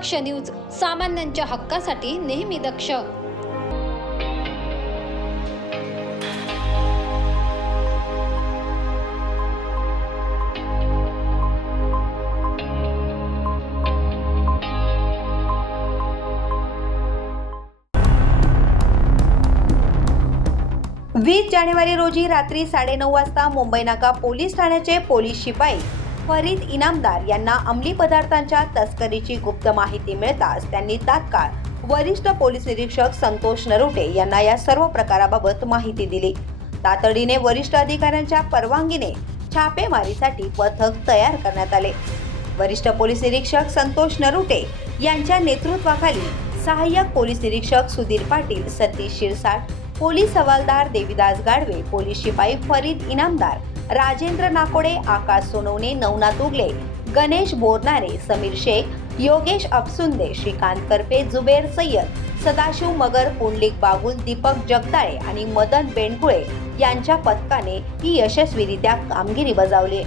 दक्ष news सामान्यांच्या हक्कासाठी नेहमी दक्ष. वीस जानेवारी रोजी रात्री साडेनऊ वाजता मुंबई नाका पोलीस ठाण्याचे पोलीस शिपाई फरीद इनामदार यांना अंमली पदार्थांच्या तस्करीची गुप्त माहिती मिळताच त्यांनी तात्काळ वरिष्ठ पोलीस निरीक्षक संतोष नरोटे यांना या सर्व प्रकाराबाबत माहिती दिली. तातडीने वरिष्ठ अधिकाऱ्यांच्या परवानगीने छापेमारीसाठी पथक तयार करण्यात आले. वरिष्ठ पोलीस निरीक्षक संतोष नरुटे यांच्या नेतृत्वाखाली सहाय्यक पोलीस निरीक्षक सुधीर पाटील सतीश शिरसाट पोलीस हवालदार देविदास गाडवे पोलीस शिपाई फरीद इनामदार राजेंद्र नाकोडे आकाश सोनवणे नवनाथ उगले गणेश बोरनारे समीर शेख योगेश अपसुंदे श्रीकांत करपे जुबेर सय्यद सदाशिव मगर पुंडलिक बागुल दीपक जगदाळे आणि मदन बेंडकुळे यांच्या पथकाने ही यशस्वीरित्या कामगिरी बजावली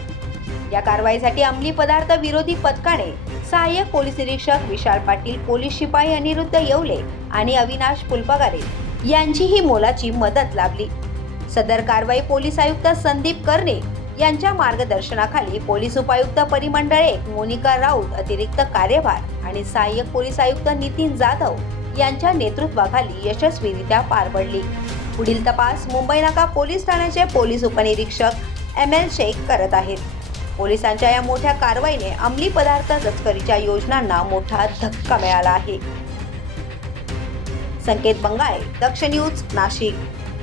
या कारवाईसाठी अंमली पदार्थ विरोधी पथकाने सहाय्यक पोलीस निरीक्षक विशाल पाटील पोलीस शिपाई अनिरुद्ध येवले आणि अविनाश फुलपगारे यांचीही मोलाची मदत लाभली. सदर कारवाई पोलीस आयुक्त संदीप कर्णे यांच्या मार्गदर्शनाखाली पोलीस उपायुक्त परिमंडळ एक मोनिका राऊत अतिरिक्त कार्यभार आणि सहाय्यक पोलीस आयुक्त नितीन जाधव यांच्या नेतृत्वाखाली यशस्वीरित्या पार पडली. पुढील तपास मुंबई नाका पोलीस ठाण्याचे पोलीस उपनिरीक्षक एम एल शेख करत आहेत. पोलिसांच्या या मोठ्या कारवाईने अंमली पदार्थ तस्करीच्या योजनांना मोठा धक्का मिळाला आहे. संकेत बंगाळे दक्ष न्यूज नाशिक.